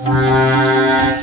Uhum.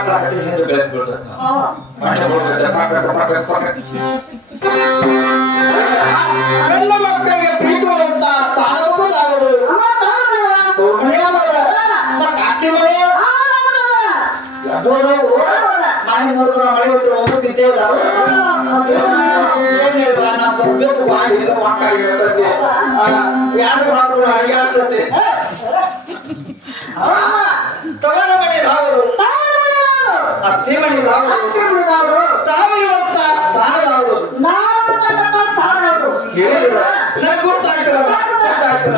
ಕಾಪಾಡ್ತಿ ಹಿಂದೆ ಬೆಳೆದ್ ಪಕ್ಕ ಪಕ್ಕ ನನ್ನ ಮಕ್ಕಳಿಗೆ ಮನೆ ಯಾರು ಮಕ್ಕಳು ಅಡಿಗೆ ಆಗ್ತದೆ ತಗೋರ ಮನೆ ಧಾವರು ಅತ್ತಿ ಮನೆ ಧಾವರು ತಾವಿರುವಂತ ಸ್ಥಾನ ಹೇಳಿದ್ರ ನನಗೆ ಗೊತ್ತಾಗ್ತದ ಗೊತ್ತಾಗ್ತದ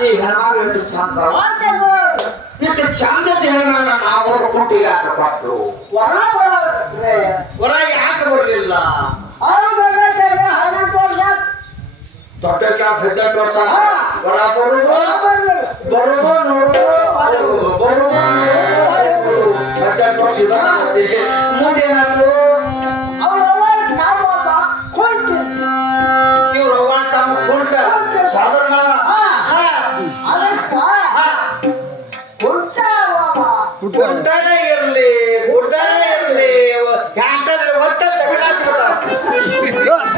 ಈ ಹೆಣ್ಮಗಳು ಎಷ್ಟು ಚಂದ. ಇಷ್ಟು ಚಂದದ ಹೆಣ್ಮಗಳ ನಾವು ಕೊಟ್ಟಿಗೆ ಯಾಕೆ ಕೊಟ್ಟು ಹೊರ ಯಾಕೆ ಬರಲಿಲ್ಲ ದೊಡ್ಡ ಕ್ಯಾಪ್ ಹದಿನೆಂಟು ವರ್ಷ ವರ ಬರುದು ಬರುದು ನೋಡುದು ಬರುದು ನೋಡುದು. ಹದಿನೆಂಟು ವರ್ಷ. ಮುಂದೇನಾದ್ರು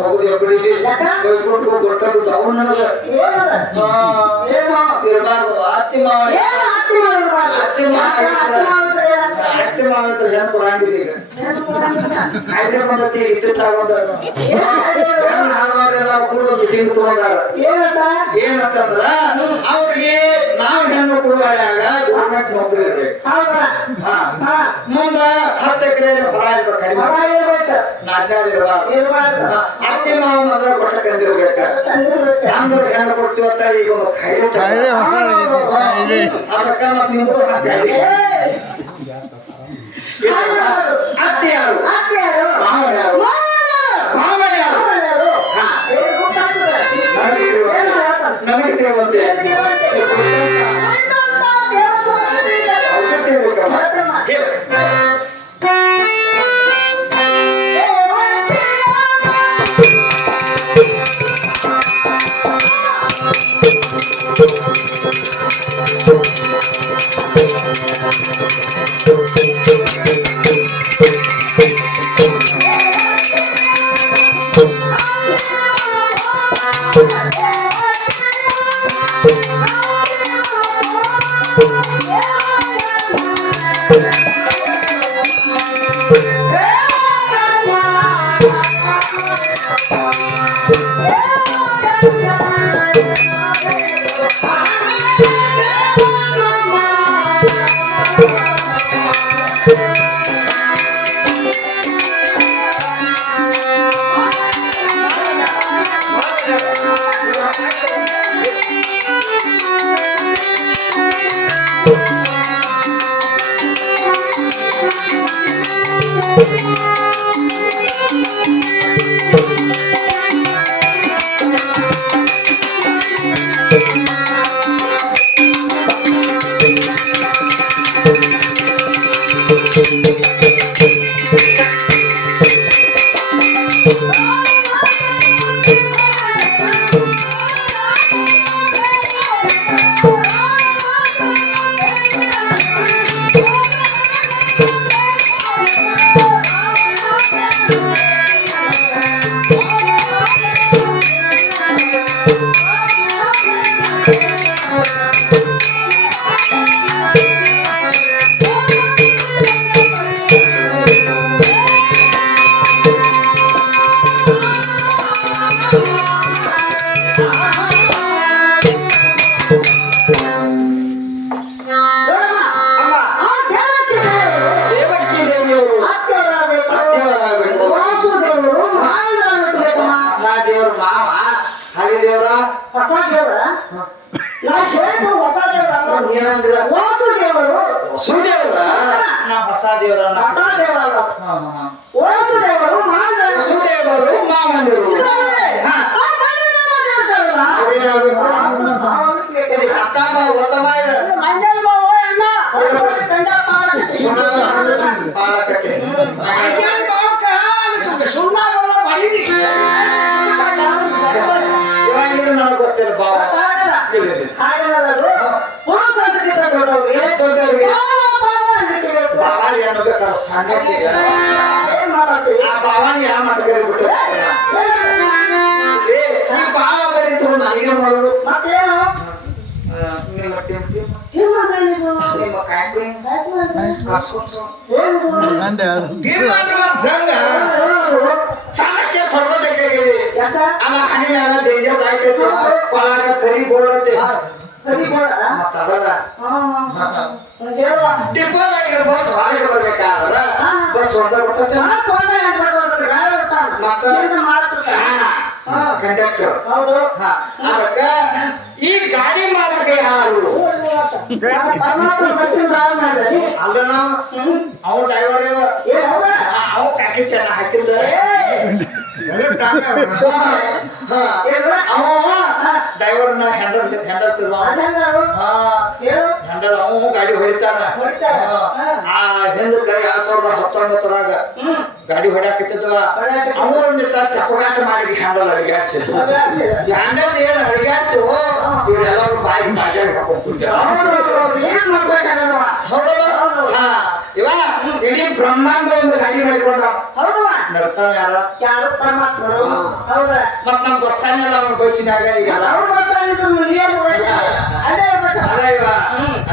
ಹೋಗುದು ಎಬ್ಬಡಿಗೆ? ಕೈ ಕೊಟ್ಟು ಗೊತ್ತಾಗುತ್ತೆ ಅವ್ರು ನನಗ ಇರಬಾರ್ದು ಮಾಡಿದ್ರೆ ಅತ್ತಿ ಮಾವ ಹತ್ರ ಹೆಣ್ಣು ಕೊಡಂಗಿಲ್ಲ ಈಗ. ಕಾಯ್ದೆ ಬಂದತಿ ಹಾಳಾದ್ರೆ ಕೂಡ ಮೀಟಿಂಗ್ ತಗೊಂಡಾರ ಏನಂತ ಏನಂತಂದ್ರ ಅವ್ರಿಗೆ ನಾವು ಹೆಣ್ಣು ಕೊಡುವಾಡ್ಯಾಗ ಗೌರ್ಮೆಂಟ್ ನೌಕರಿ ಇರ್ಬೇಕು ಮುಂದ ಹತ್ತು ಎಕರೆ ಫಲ ಇರ್ಬೇಕು ಅತ್ತಿ ಮಾವ ಮಗ ಕೊಟ್ಟ ಕಂದಿರ್ಬೇಕ ಅಂದ್ರೆ ಹೆಣ್ಣು ಕೊಡ್ತೀವತ್ತ ಈಗ ಒಂದು ಕಾಯ್ದೆ ಕಾಯಿಲೆ ತಗೊಂಡ್ ಹೊಸ ಕಾಯಿಲೆ ಅದಕ್ಕ ಮತ್ ನಿಮ್ದು ಹಾಕಾಯ್ದೆ ಏಯ್! ಅತ್ತಿ ಯಾರು ಅತ್ತಿ ಯಾರು? ಮಾವನ ಯಾರು ಮಾವನರು. ಮಾವನ ಯಾರು ಮಾವನರು. ಹಾ. ಏನು ಗೊತ್ತಾಗ್ತದೆ? ನನಗೆ ತಿಳಿಯುವ- ಏನು ಹೇಳ್ತಾರೆ? ನನಗೆ ತಿಳಿಯುವಂತೆ ದೇವತೆಯಲ್ಲ? ಅವ್ರೇನಾಗ್ಬೇಕು? ಭಾವಕ್ಕೆ ಇದು ಹತ್ತಾಮ ಒತ್ತಮ ಇದೆ ಮಂಜನ ಬಾವ ಅಣ್ಣ. ಹೊರಗಡೆ ಗಂಡ ಪಾಲಕಿ. ಪಾಲಕಕ್ಕೆ ಮಂಜನ ಬಾವಕ್ಕ ಅದಕ್ಕೆ ಸುಣ್ಣ ಬಲ್ಲ ಬಡಿದಿ. ಇವಾಗ ಇದು ನನಗೆ ಗೊತ್ತಿಲ್ಲ ಬಾವ ಗೊತ್ತಾಗಲ್ಲ. ಇಲ್ಲ, ಇಲ್ಲ. ಹಾಗಲ್ಲದು. ಪುರುಷರಿಗಿಂತ ದೊಡ್ಡವ್ರಿಗೆ ದೊಡ್ಡವ್ರಿಗೆ ಆ ಬಾವನ್ ಯಾವ ಬಿಟ್ಟು ಏ ಈ ಬಾವ ಬರೀತು ನನಗೆ ಮಾಡೋದು? ಮತ್ತೇನು? ನಿಮ್ಮ ಏನ್ ಮಾತಾಡಿದ್ರು? ನಿಮ್ಮ ಕಾಯ್ಪಿ ಕಾಸ್ಕೊಂಡು. ಯಾರು ಸಣ್ಣಕ್ಕೆ ಸೊಡ್ಸೋಟಕ್ಕಾಗಿದೆ ಯಾಕ? ಅಲ್ಲ ಹನಿ ಮ್ಯಾಲ ಡೇಂಜರ್ ಲೈಟ್ ಐತಿ ಕೊಳಗ ಕರಿ ಬೋರ್ಡ್ ಟಿಪ್ಪದಾಗ ಬಸ್ ಹೊರಗೆ ಬರ್ಬೇಕಾದ್ರ ಬಸ್? ಗಾಳಿ ಬರ್ತಾನೆ. ಮತ್ತ? ಕಂಡಕ್ಟರ್ ಹೌದು. ಅದಕ್ಕ ಈ ಗಾಡಿ ಮಾಲಕ ಯಾರು ನಾನು ಪರಮಾತ್ಮ ಬಸ್ಸಿನ ಡ್ರೈವ್ ಮಾಡಿದೆ. ಅಲ್ಲ ನಾವು ಹ್ಮ್. ಅವ ಡ್ರೈವರ್? ಅವ ಕಾಕಿ ಚೆನ್ನ ಹಾಕಿದ್ದ ಡ್ರೈವರ್ನ ಹ್ಯಾಂಡಲ್ ಹ್ಯಾಂಡಲ್ ತಿರ್ವ. ಹ್ಯಾಂಡಲ್ ಅವ ಗಾಡಿ ಹೊಡಿತಾನ. ಆ ಹಿಂದಕ್ಕೆ ಎರಡ್ ಸಾವಿರದ ಹತ್ತೊಂಬತ್ತರಾಗ. ಗಾಡಿ ಹೊಡ್ಯಾಕತ್ತಿದ್ದವ. ಅವು ಒಂದು ತಪ್ಪಗಾಟ ಮಾಡಿ ಹ್ಯಾಂಡಲ್ ಅಡಿಗಾಡ್ಸಿ ಹ್ಯಾಂಡಲ್ ಏನ್ ಅಡಿಗಾಡ್ತು ಇವರೆಲ್ಲರೂ ಬಾಯಿ ಇವ ಇಡೀ ಬ್ರಹ್ಮಾಂಡ ಒಂದು ಗಾಡಿ ಮಾಡಿಕೊಂಡ. ಹೌದವ ನಡ್ಸವ ಯಾರ? ಯಾರು? ಪರಮಾತ್ಮರು. ಹೌದ. ಮತ್ ನಮ್ ಅವನ ಬಸ್ಸಿನಾಗ ಅದೇ ಇವ.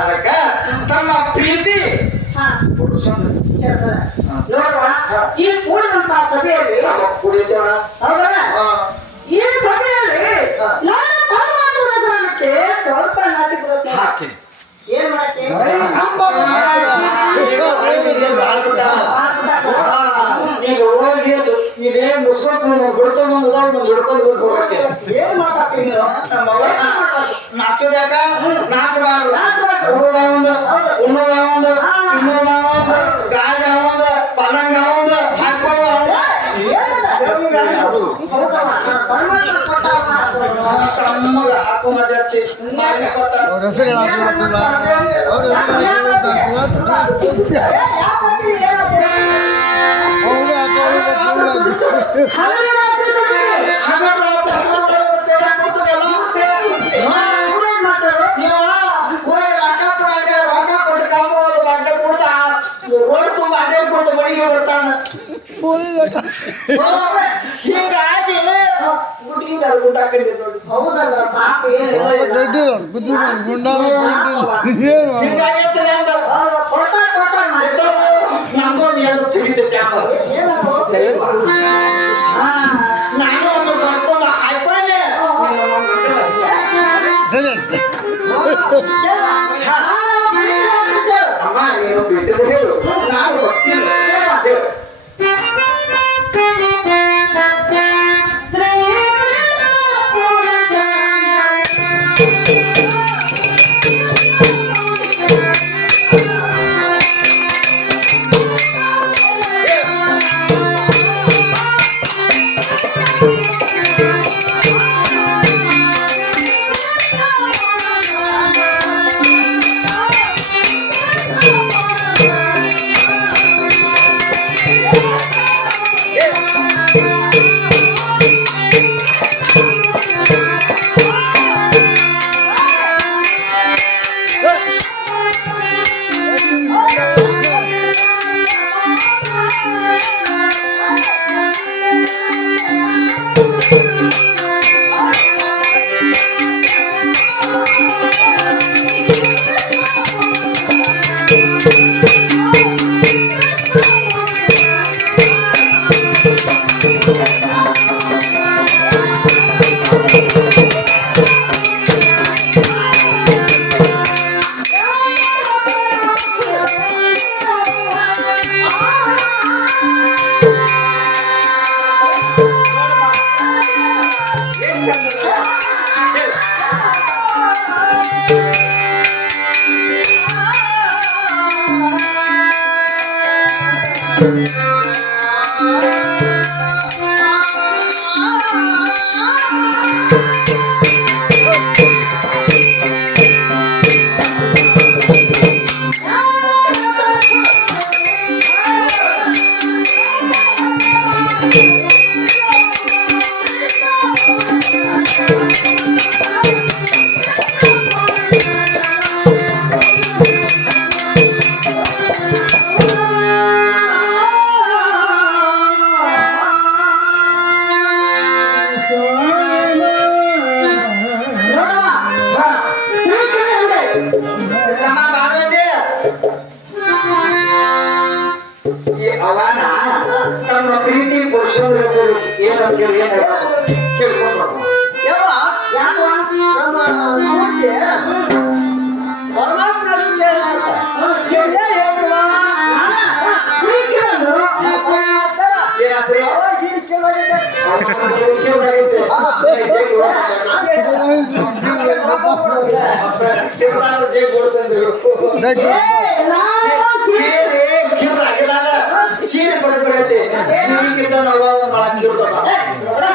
ಅದಕ್ಕ ತಮ್ಮ ಪ್ರೀತಿ. ನೋಡುವ ಈ ಕೂಡಿದಂತ ಸಭೆಯಲ್ಲಿ ಈ ಸಭೆಯಲ್ಲಿ. ನಾನು ಪರಮಾತ್ಮನ ಹೆಸರನ್ನಕ್ಕೆ ಸ್ವಲ್ಪ ನಾಚಿ ಬರುತ್ತೆ. ಹಾಕಿ. ಏನ್ ಮಾಡಕ್ಕೆ? ಈಗ ಹೋಗಿ ಇದೇ ಮುಸ್ಕೊಂಡು ಬಿಡ್ಕೊಂಡು ಮುದಾಡ್ ಮುಂದೆ ಹಿಡ್ಕೊಂಡು ಹೋಗಕ್ಕೆ. ಏನ್ ಮಾತಾಡ್ತೀನಿ ನೀವು? ನಮ್ಮವ್ವ ನಾಚೋದ್ಯಾಕ? ನಾಚಬಾರ್ದು. ನಾಚ್ಬಾರ್ದು. ಉಣ್ಣೋದ ಒಂದು ಉಣ್ಣೋದ ಒಂದು ಹಾ. ತಿನ್ನೋದ ಒಂದು ಗಾಳಿ ಒಂದು ಪಲ್ಲಂಗ ಒಂದು ಹಾಕೊಳ್ಳೋ. ತಮ್ಮಗ ಹಾಕೋ ಮಾಡಿಸ್ಕೊಟ್ಟ ಅವ್ರ ಹೆಸರು ಅವ್ರ ಹಾಕೋಳು ಹಗಲು ಹಿಂಗಾಗಿ ಹಾಕೊಂಡಿದ್ ನೋಡಿ ಹೌದಲ್ಲ ಪಾಪ ಏನು ಹಿಂಗಾಗಿ ತೆಗಿತೈತೆ ಹಾ, ನಾನು ಒಂದು ಕರ್ಕೊಂಡ ಹಾಕೊಂಡೆ ಸರಿ. ಹೇಳು. ನಾನು ಸೀರೆ ಕಿರ್ದಾಗಿದಾಗ ಸೀರೆ ಕಿತ್ತ ನಾವು ಮಾಡಕ್ ಕಿರ್ದದ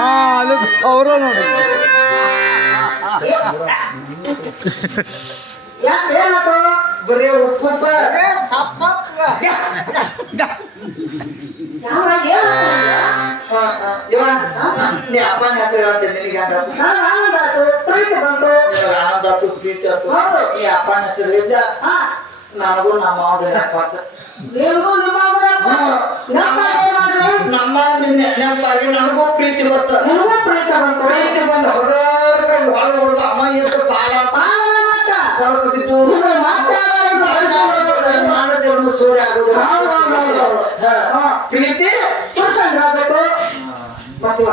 ಹಾ ಅಲ್ಲಿ ಅವರ ನೋಡಿ. ಬರೀ ಉಪ್ಪುಪ್ಪ ಏ, ಇವ ನೀ ಅಪ್ಪನ ಹೆಸರು ಹೇಳ್ತೀನಿ ನಿನಗೆ ಆನಂದ ಆಯ್ತು ಪ್ರೀತಿ ಬಂತು. ಆನಂದ ಆತು ಪ್ರೀತಿ ಆತು. ನೀ ಅಪ್ಪನ ಹೆಸರು ಹಾ. ನನಗೂ ನಮ್ಮ ಮಾವನ ನೆನಪಾತ ನಿನಗೂ ನಿಮ್ಮ ನಿನ್ನ ನೆನಪಾಗಿ ನನಗೂ ಪ್ರೀತಿ ಬತ್ತ ನಿನಗೂ ಪ್ರೀತಿ ಬಂತು. ಪ್ರೀತಿ ಬಂದ ಹಗರ್ ಕೈ ಹೊಳ ಹೊಡೆದ ಅಮ್ಮ ಎದ್ದು ಪಾಡ. ಕೊಳಕ ಬಿದ್ದು ಬರ್ತಾರೆ? ಸೂರ್ಯ ಆಗುದು. ಪ್ರೀತಿ? ಟ್ಯೂಷನ್ ಮತ್ತಿವ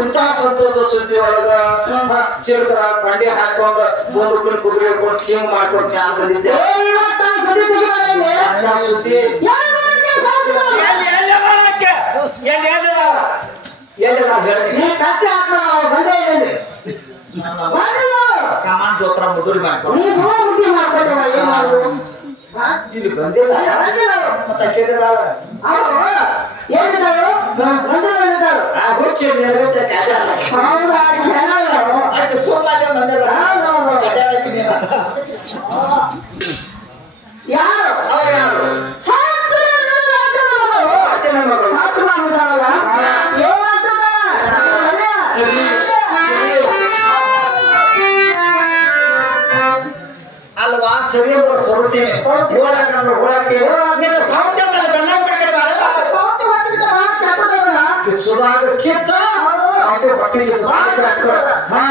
ಇಂಥ ಸಂತೋಷ ಸುದ್ದಿ ಒಳಗ ಚಿಲ್ಕರ ಬಂಡಿ ಹಾಕೊಂಡ ಮುಂದಕ್ಕೆ ಕುದುರೆ ಹಾಕೊಂಡು ಕಿಂಗ್ ಮಾಡ್ಕೊಂಡು ಮ್ಯಾಲ ಬಂದಿದ್ದೆ. ಸುದ್ದಿ. ಕಮಾನ್ ಜೋತ್ರ ಮುದುರಿ ಮಾಡ್ಕೊಂಡು? ಇಲ್ಲಿ ಬಂದಿಲ್ಲ. ಮತ್ತೆ ಕೇಳಿದಾಳ ಎಲ್ಲಿದ್ದಾಳು? ಆ ಹುಚ್ಚಿ ಹೌದು. ಕಡ್ಡಾಡಕ್ಕೆ ನೀನು. ಯಾರು? ಅವ್ರು ಯಾರು? ಸಾತ್ರಿ ಅನ್ನೋ ರಾಜನ ಮಗಳು. ಅಜ್ಜನ ಮಗಳು ಮಾತ್ರ ಅಂತಾಳಲ್ಲ? ಏನ್ ಅಂತಾಳ? ಅಲ್ಲ. ಸರಿ, ಸರಿ. ಅಲ್ವಾ ಸರಿ ಅಂದ್ರೆ ಸರುತ್ತೀನಿ ಓಡಾಕಂದ್ರೆ ಓಡಾಕಿ ನಿನ್ನ ಸೌಂದರ್ಯ ಮೇಲೆ ಬೆನ್ನಾಗ ಬಿಡ್ಕಡೆ ಬಾಳ ಸೌತೆ ಹೊತ್ತಿಗೆ ಬಹಳ ಕೆಟ್ಟದಲ್ಲ? ಕಿಚ್ಚುದಾಗ ಕಿಚ್ಚ ಸಾಕೆ ಹೊಟ್ಟೆ ಕಿಚ್ಚು. ಹಾ.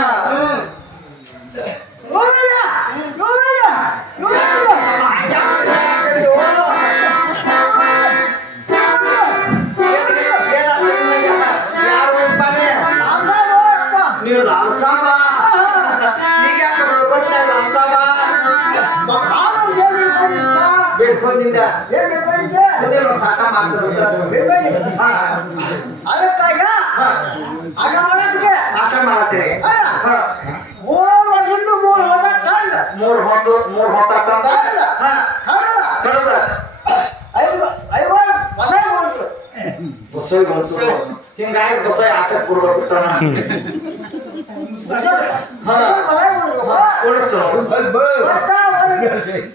ನೋಡಯ್ಯ, ನೋಡಯ್ಯ, ನೋಡಯ್ಯ. ಯಾರು ಅಂತಾನೆ? ಅಲ್ಲ ನೋಡಪ್ಪ. ನೀವು ಲಾಲ್ಸಾಬ ಈಗ ಯಾಕೆ ಸುಬ್ಬಣ್ಣ ಲಾಲ್ಸಾಬ ಕಾಲಲ್ಲಿ ಏನ್ ಬಿಡ್ಕೊಂಡಿದ್ದ? ಬಿಡ್ಕೊಂಡಿದ್ದ ಏನ್ ಬಿಡ್ಕೊಂಡಿದ್ದೆ? ಅದೇ ಒಂದು ಸಾಕ ಮಾಡ್ತಾರೆ ಬಿಡ್ಕೊಂಡಿದ್ದೆ. ಹಾ ಅದಕ್ಕಾಗ ಹಾ ಆಗ ಮಾಡಕ್ಕೆ ಆಟ ಮಾಡತ್ತೀರಿ? ಹಾ. ಮೂರು ವರ್ಷದಿಂದ ಮೂರು ಹೊತ್ತ ಕಂಡ. ಮೂರ್ ಹೊತ್ತು ಮೂರ್ ಹೊತ್ತಾತಂದ ಹಾ. ಕಡದ. ಕಡದ? ಐದು ಐದು ಹೊಸ ಓಡಿಸ್ತು ಬಸವಿ ಬಸು ಹಿಂಗಾಗಿ ಬಸವಿ ಆಟ ಪೂರ್ವ ಬಿಟ್ಟಣ ಹಾ. ಉಳಿಸ್ತಾನ ಮತ್ತ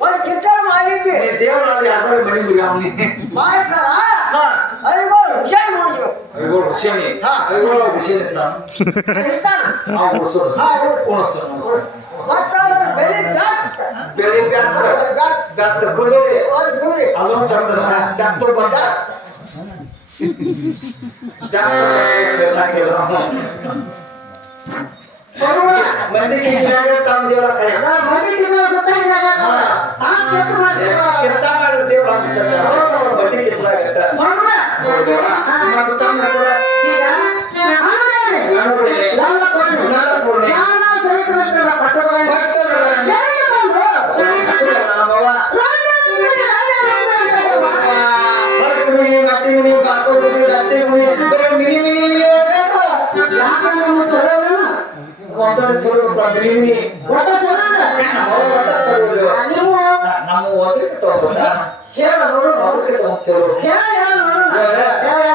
ಒಂದು ಕಿಟ್ಟಲ್ ಮಾಡಿದ್ದಿ. ದೇವರಲ್ಲಿ ಮಣಿ ಮುಗಿಯವನಿ ಮಾಡ್ತಾರ ಐಗೋಳು ಹುಸೇನಿ ಹಾ. ಐಗೋಳು ಹುಸೇನಿ ಇರ್ತಾನ ಇರ್ತಾನ ನಾವು ಉಳಿಸೋದು ಹಾ, ಉಳ್ಸು. ಉಳಿಸ್ತಾನ ಮತ್ತ ಒಂದು ಬೆಳಿ ಬ್ಯಾಟ್ ಬೆಳಿ ಬ್ಯಾತ್ತ ಬ್ಯಾಟ್ ಬ್ಯಾತ್ತ ಕುದುರೆ ಒಂದು ಕುದುರೆ ಅದನ್ನು ತಂದ್ರೆ ಬ್ಯಾತ್ತ ಬಂದ ಮಂದಿ ಕಿಚಿನಾಗ ತಮ್ಮ ದೇವರ ಕಡೆ ನಾನು ಮಂದಿ ಕಿತ್ತಲು ಗೊತ್ತಾಗಿದ್ದಾಗ ಆ ಕೆತ್ತ ಮಾಡ್ತಿದ್ರು. ಕೆತ್ತ ಮಾಡಿದ ದೇವ್ರ ಅನ್ಸುತ್ತೆ ಮಂದಿ ಕಿಚ್ಚಲಾಗಟ್ಟ ಮಗುನ. ಮತ್ತು ತಮ್ಮ ನಮ್ಮ ಓದಕ್ಕೆ ತಗೊಂಡ ಹೇಳು ನೋಡು. ತಗೊಂಡ್ ಚಲೋ. ಹೇಳು, ಹೇಳು ನೋಡೋಣ.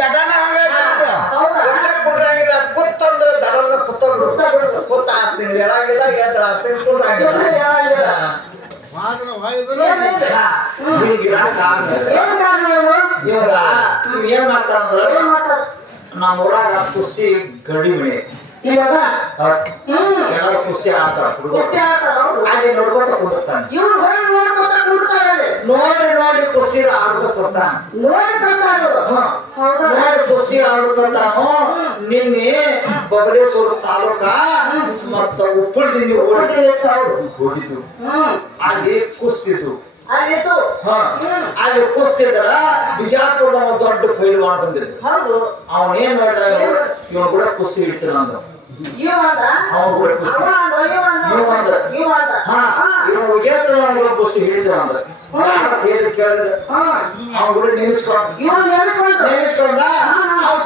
ಚಟನ ಹಂಗಾಯ್ತು ಹೌದಾ? ಒಟ್ಟ ಕುಂಡ್ರಂಗಿಲ್ಲ ಕುತ್ತಂದ್ರೆ ದಡಲ್ಲ ಕುತ್ತ ಬಿಡು ಕುತ್ತ ಆಗ್ತೀನಿ ಎಳಾಗಿಲ್ಲ ಎದ್ರ ಕುಂಡ್ರಂಗಿಲ್ಲ ಹೊಯ್ದ್ರು. ಹಿಂಗಿರಾಕ ಆಗಲ್ಲ. ಏನ್ ಮಾಡ್ತಾರಂದ್ರ? ನಮ್ಮ ಊರಾಗ ಕುಸ್ತಿ ಗಡಿ ಮನೆ. ಇವಾಗ. ಎಲ್ಲರೂ ಕುಸ್ತಿ ಆಡ್ತಾರ ಅಲ್ಲಿ ನೋಡ್ಕೊತ ಕುಂದಿರ್ತಾನೆ. ಇವ್ರು ಹೊರಗೆ ನೋಡ್ಕೊತ ಕುಂಡ್ತಾರೆ ಅಲ್ಲಿ. ನೋಡಿ ನೋಡಿ ಕುಸ್ತಿ ಆಡ್ಕೊತಿರ್ತಾನ ನೋಡಿ ನೋಡಿ ನಿನ್ನೆ ಬಬಲೇಶ್ವರ ತಾಲೂಕ ಮತ್ತ ನಿಂತವ್ರು. ಹೋಗಿದ್ದು. ಅಲ್ಲಿ ಕುಸ್ತಿದ್ದು. ಅಲ್ಲಿ ಕೂತಿದ್ರ ಬಿಜಾಪುರದ ದೊಡ್ಡ ಪೈಲ್ವಾನ್ ಹೌದು. ಅವನೇನ್ ನೋಡಿದ ಇವನ್ ಕೂಡ ಕುಸ್ತಿ ಅವನ್ ಹಿಡಿತಾನ ಅಂದ್ರ.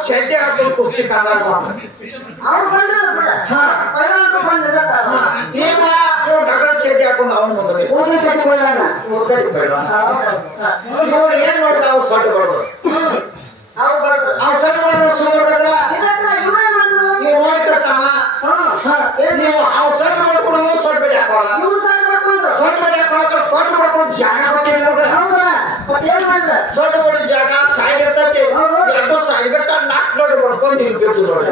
ಚಡ್ಡಿ ಹಾಕೊಂಡು ಕುಸ್ತಿ ಚಡ್ಡಿ ಹಾಕೊಂಡು ಅವನು ಏನ್ ಸೊಡ್ಡು ಬಡದ್ರು ಅವ್ರು ಸೊಡ್ಡು ಬಡದ್ರು ಬೇಡ ಇದಕ್ಕ ಇವ್ರೇ ಬಂದ್ರು ನೀವು ನೋಡ್ಕೊತಾವ ಹಾ ನೀವು ಅವ್ ಸೊಡ್ಡು ಮಾಡ್ಕೊಂಡು ನೀವು ಸೊಡ್ಡು ಬೇಡ ಹಾಕೋಲ್ಲ ಇವ್ರು ಸಣ್ಣ ಮಾಡ್ಕೊಂಡ್ರು ಸೊಡ್ಡು ಬೇಡ ಹಾಕೋಕ ಸೊಡ್ಡು ಮಾಡ್ಕೊಂಡು ಜಾಗ ಮತ್ತೆ ಏನ್ ಮಾಡಿದ್ರ ಸೊಡ್ಡು ಬಡ ಜಾಗ ಸೈಡ್ ಇರ್ತೈತಿ. ಎರಡು ಸೈಡ್ ಬಿಟ್ಟ ನೋಡಿ ಬಡ್ಕೊಂಡು ನಿಲ್ಬೇಕು ನೋಡಿ.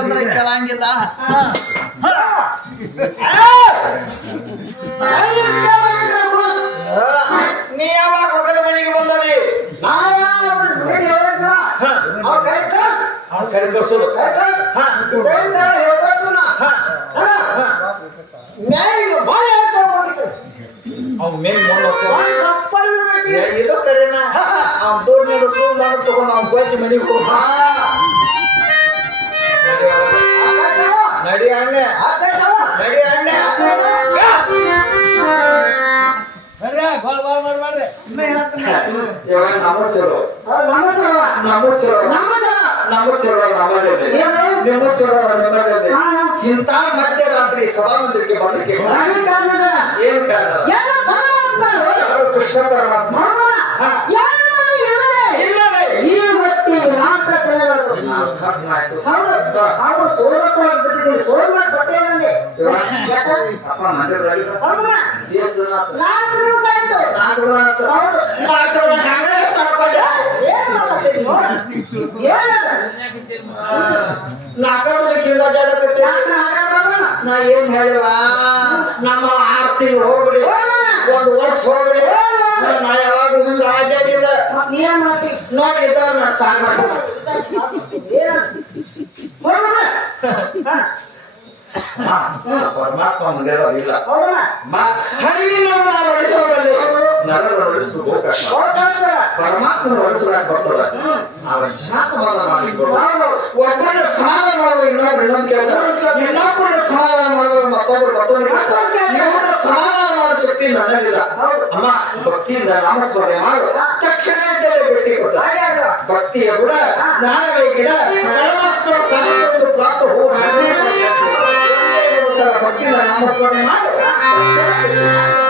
ಅಂದ್ರೆ ಕೆಳಂಗಿಲ್ಲ ನೀ ಯಾವಾಗ ಮನೆಗೆ ಬಂದದಿ ಅವ್ರು ಕರೆಕ್ಟ್ ಅವ್ನು ಕರಿ ಕಳ್ಸೋದು ಕರೆಕ್ಟ್ ಹಾ ಇದೇ ತರ ಹೇಳ್ಬೇಕು ನಾ ಹಾ ಅಣ್ಣ, ಹಾ ನ್ಯಾಯ ಭಾಳ ಹೇಳ್ಕೊಂಡು ಅವ್ನ ಮೇಲೆ ಇದು ಕರೆನ? ಅವ್ನ ದೂರ ನಡೆಸು ಮಣ್ಣು ತಗೊಂಡು ಅವ್ನ ಬಜ್ಜಿ ಮನೆಗೆ ಹೋಗ. ನಡಿ ಅಣ್ಣೆ. ನಡಿ ಅಣ್ಣೆ. ಇವಾಗ ನಮ್ಮ ಚಲೋ ನಮ್ಮ ಚಲೋ. ನಮ್ಮ ಚಲೋ ನಮ್ಮ ಚಲೋ. ನಮ್ಮ ಚಲೋ ಏನು? ನಿಮ್ಮ ಚಲೋ ನಮ್ಮಲ್ಲಿ ಹಾ. ಇಂಥ ಮಧ್ಯರಾತ್ರಿ ಸಭಾಮಂದಿರಕ್ಕೆ ಬರ್ಲಿಕ್ಕೆ. ಏನ್ ಕಾರಣ. ಯಾರು ಕೃಷ್ಣ ಪರಮಾತ್ಮ ಹೌದಾ? ನಾ ಏನ್ ಹೇಳುವ ನಮ್ಮ ಆರ್ ತಿಂಗಳು ಹೋಗ್ಲಿ ಒಂದು ವರ್ಷ ಹೋಗ್ಲಿ ನಾ ಯಾವಾಗ ಹಿಂಗ ಅಡ್ಡಾಡಿಲ್ಲ ನೋಡಿ? ನೋಡಿದ್ದ ನಾ ಪರಮಾತ್ಮ ಇಲ್ಲ ಹೌದಮ್ಮ? ಹರಿವಿನ ನಾವು ನಡೆಸೋದಲ್ಲಿ ನರರ ನಡೆಸ್ತು ಹೋಗ್ಬೇಕು ಹೌದ್. ಕಳ್ಸ್ತಾರ. ಪರಮಾತ್ಮ ನಡೆಸಲಾಕ ಬರ್ತದ. ಹ್ಮ್. ಅವನ ಜನ ಸಮಾಧಾನ ಮಾಡ್ಲಿಕ್ಕೆ ಹೌದು. ಒಬ್ಬರನ್ನ ಸಮಾಧಾನ ಮಾಡಿದ್ರೆ ಇನ್ನೊಬ್ರು ಇನ್ನೊಂದು ಕೇಳ್ತಾರೆ. ಇನ್ನೊಬ್ಬರನ್ನ ಸಮಾಧಾನ ಮಾಡಿದ್ರೆ ಮತ್ತೊಬ್ರು ಮತ್ತೊಂದು ಕೇಳ್ತಾರೆ. ಸಮಾಧಾನ ಮಾಡೋ ಶಕ್ತಿ ಹೌದು. ಅಮ್ಮ ಭಕ್ತಿಯಿಂದ ನಾಮಸ್ಮರಣೆ ಮಾಡು. ತಕ್ಷಣ ಅಂತಲೇ ಭೇಟಿ ಕೊಡ್ತಾರೆ ಭಕ್ತಿಯ ಗುಣ ಜ್ಞಾನವೇ ಗಿಡ ಪರಮಾತ್ಮ ಸಾನ್ನಿಧ್ಯವನ್ನು ಪ್ರಾಪ್ತ ಹೂ. ಹಣ್ಣೇ ಪಡೆಯುತ್ತೆ. ಒಂದೇ ಒಂದು ಸಲ ಭಕ್ತಿಯಿಂದ